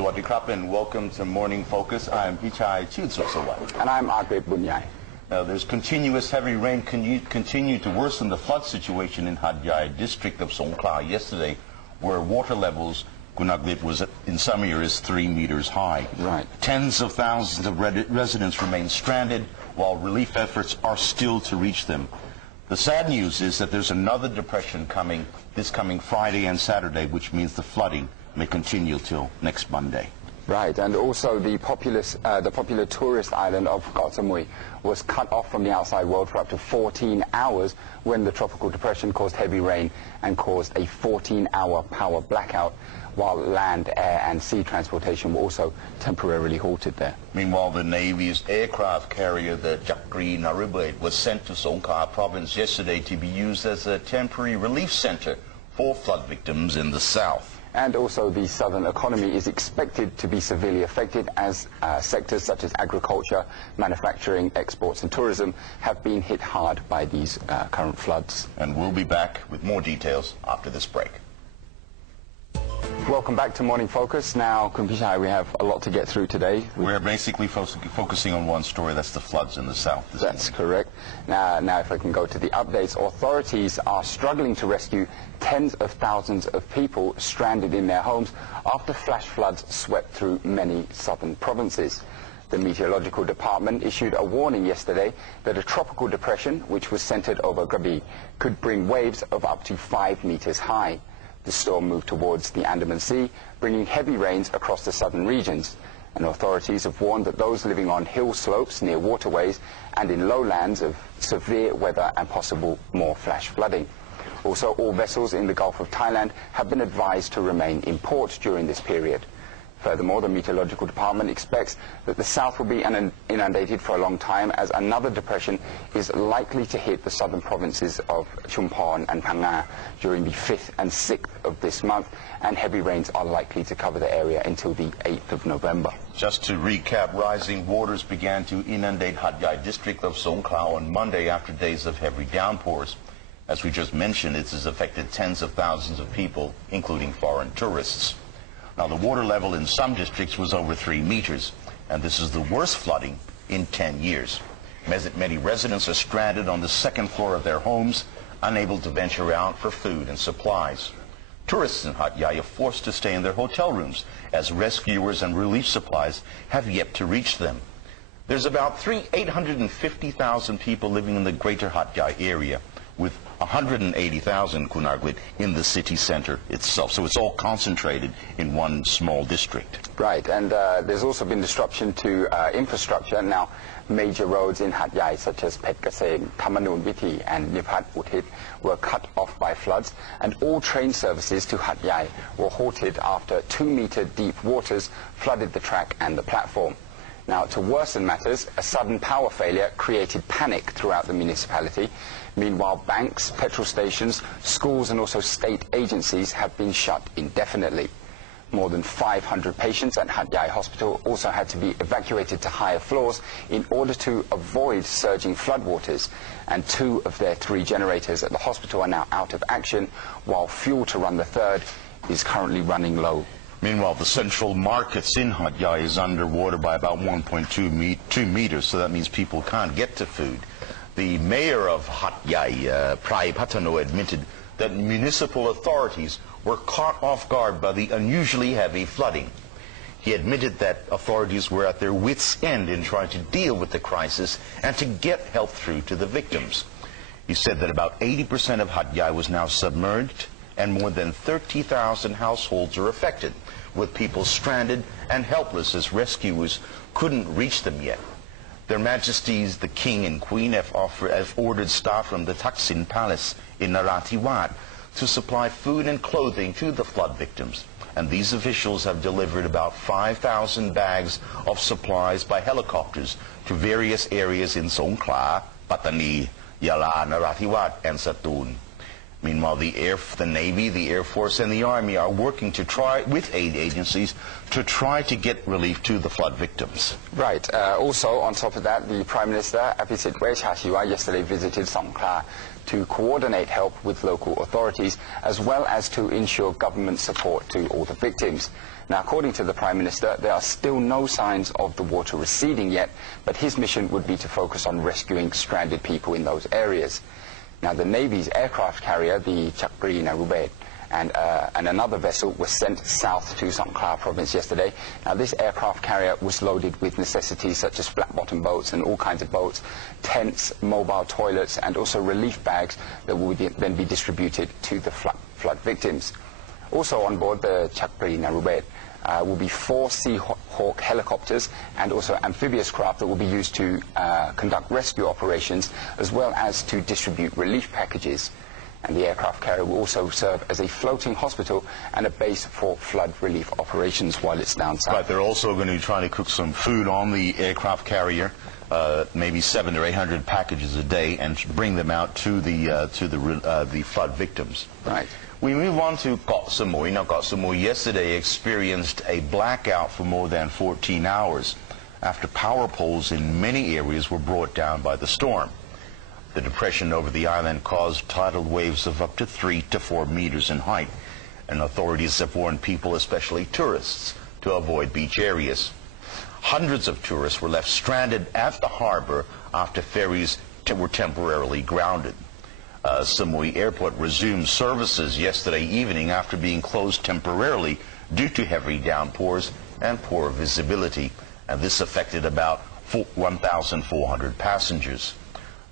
Sawadee Krap and welcome to Morning Focus. I'm Pichai Chutsawat. And I'm Agbe Bunyai. Now, there's continuous heavy rain continue to worsen the flood situation in Hat Yai district of Songkhla yesterday, where water levels was in some areas 3 meters high. Right. Tens of thousands of residents remain stranded, while relief efforts are still to reach them. The sad news is that there's another depression coming this coming Friday and Saturday, which means the flooding may continue till next Monday. Right, and also the popular tourist island of Koh Samui was cut off from the outside world for up to 14 hours when the tropical depression caused heavy rain and caused a 14-hour power blackout, while land, air and sea transportation were also temporarily halted there. Meanwhile, the Navy's aircraft carrier, the Jakri Naribwe, was sent to Songkhla province yesterday to be used as a temporary relief center for flood victims in the south. And also the southern economy is expected to be severely affected as sectors such as agriculture, manufacturing, exports and tourism have been hit hard by these current floods. And we'll be back with more details after this break. Welcome back to Morning Focus. Now, Kun Pichai, we have a lot to get through today. We're basically focusing on one story, that's the floods in the south. That's correct. Now, if I can go to the updates, authorities are struggling to rescue tens of thousands of people stranded in their homes after flash floods swept through many southern provinces. The Meteorological Department issued a warning yesterday that a tropical depression, which was centered over Krabi, could bring waves of up to 5 meters high. The storm moved towards the Andaman Sea, bringing heavy rains across the southern regions. And authorities have warned that those living on hill slopes near waterways and in lowlands of severe weather and possible more flash flooding. Also, all vessels in the Gulf of Thailand have been advised to remain in port during this period. Furthermore, the Meteorological Department expects that the south will be inundated for a long time, as another depression is likely to hit the southern provinces of Chumphon and Phang Nga during the 5th and 6th of this month, and heavy rains are likely to cover the area until the 8th of November. Just to recap, rising waters began to inundate Hat Yai district of Songkhla on Monday after days of heavy downpours. As we just mentioned, it has affected tens of thousands of people, including foreign tourists. Now, the water level in some districts was over 3 meters, and this is the worst flooding in 10 years. Many residents are stranded on the second floor of their homes, unable to venture out for food and supplies. Tourists in Hat Yai are forced to stay in their hotel rooms, as rescuers and relief supplies have yet to reach them. There's about 850,000 people living in the greater Hat Yai area, with 180,000 Kunargwit in the city center itself. So it's all concentrated in one small district. Right, and there's also been disruption to infrastructure. Now, major roads in Hat Yai, such as Phet Kasem, Thamanoon Vithi and Nipat Uthit, were cut off by floods, and all train services to Hat Yai were halted after 2-meter deep waters flooded the track and the platform. Now, to worsen matters, a sudden power failure created panic throughout the municipality. Meanwhile, banks, petrol stations, schools and also state agencies have been shut indefinitely. More than 500 patients at Hat Yai Hospital also had to be evacuated to higher floors in order to avoid surging floodwaters. And 2 of their 3 generators at the hospital are now out of action, while fuel to run the third is currently running low. Meanwhile, the central markets in Hat Yai is underwater by about 1.2 meters, so that means people can't get to food. The mayor of Hat Yai, Prai Patano, admitted that municipal authorities were caught off guard by the unusually heavy flooding. He admitted that authorities were at their wits' end in trying to deal with the crisis and to get help through to the victims. He said that about 80% of Hat Yai was now submerged, and more than 30,000 households are affected, with people stranded and helpless as rescuers couldn't reach them yet. Their Majesties the King and Queen have ordered staff from the Thaksin Palace in Narathiwat to supply food and clothing to the flood victims. And these officials have delivered about 5,000 bags of supplies by helicopters to various areas in Songkhla, Pattani, Yala, Narathiwat and Satun. Meanwhile, the Navy, the Air Force, and the Army are working to try, with aid agencies, to try to get relief to the flood victims. Right. Also, on top of that, the Prime Minister, Apisit Wechashiwa, yesterday visited Songkhla to coordinate help with local authorities, as well as to ensure government support to all the victims. Now, according to the Prime Minister, there are still no signs of the water receding yet, but his mission would be to focus on rescuing stranded people in those areas. Now, the Navy's aircraft carrier, the thailandfloods3novpt1.wmv, and another vessel was sent south to Songkhla province yesterday. Now, this aircraft carrier was loaded with necessities such as flat-bottom boats and all kinds of boats, tents, mobile toilets, and also relief bags that will then be distributed to the flood victims. Also on board the thailandfloods3novpt1.wmv will be 4 Seahawk helicopters and also amphibious craft that will be used to conduct rescue operations, as well as to distribute relief packages. And the aircraft carrier will also serve as a floating hospital and a base for flood relief operations while it's down south. Right, they're also going to try to cook some food on the aircraft carrier, maybe 700 or 800 packages a day, and bring them out to the flood victims. Right. We move on to Koh Samui. Now, Koh Samui yesterday experienced a blackout for more than 14 hours after power poles in many areas were brought down by the storm. The depression over the island caused tidal waves of up to 3 to 4 meters in height, and authorities have warned people, especially tourists, to avoid beach areas. Hundreds of tourists were left stranded at the harbor after ferries were temporarily grounded. Samui Airport resumed services yesterday evening after being closed temporarily due to heavy downpours and poor visibility, and this affected about 1,400 passengers.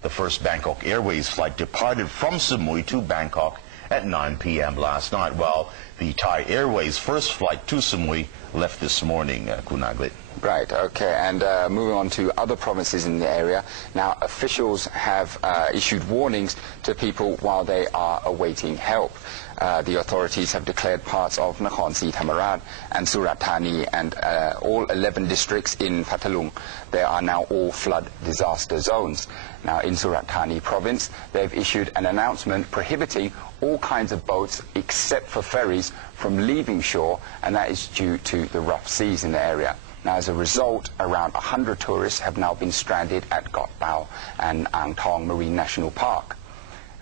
The first Bangkok Airways flight departed from Samui to Bangkok at 9 p.m. last night, while the Thai Airways first flight to Samui left this morning, Kunaglit. Right, okay, and moving on to other provinces in the area. Now, officials have issued warnings to people while they are awaiting help. The authorities have declared parts of Nakhon Si Thammarat and Surat Thani and all 11 districts in Phatthalung. They are now all flood disaster zones. Now, in Surat Thani province, they've issued an announcement prohibiting all kinds of boats except for ferries from leaving shore, and that is due to the rough seas in the area. Now, as a result, around 100 tourists have now been stranded at Got Tao and Ang Thong Marine National Park.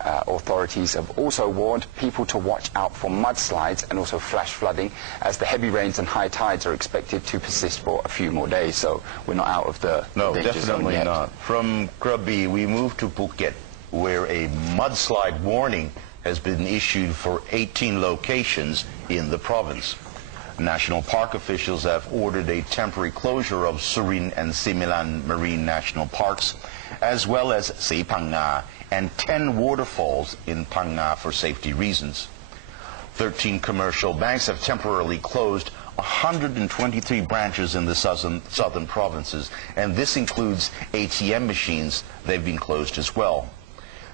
Authorities have also warned people to watch out for mudslides and also flash flooding, as the heavy rains and high tides are expected to persist for a few more days. So we're not out of the danger zone definitely yet. not. From Krabi, we move to Phuket, where a mudslide warning has been issued for 18 locations in the province. National park officials have ordered a temporary closure of Surin and Similan Marine National Parks, as well as Se Phang Nga and 10 waterfalls in Phang Nga for safety reasons. 13 commercial banks have temporarily closed 123 branches in the southern provinces, and this includes ATM machines. They've been closed as well.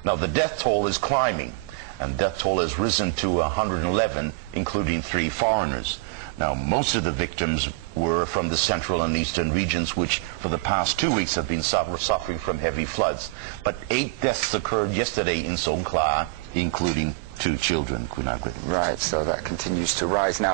Now, the death toll is climbing, and death toll has risen to 111, including 3 foreigners. Now, most of the victims were from the central and eastern regions, which for the past 2 weeks have been suffering from heavy floods. But 8 deaths occurred yesterday in Songkhla, including 2 children, Kunagrit. Right, so that continues to rise now.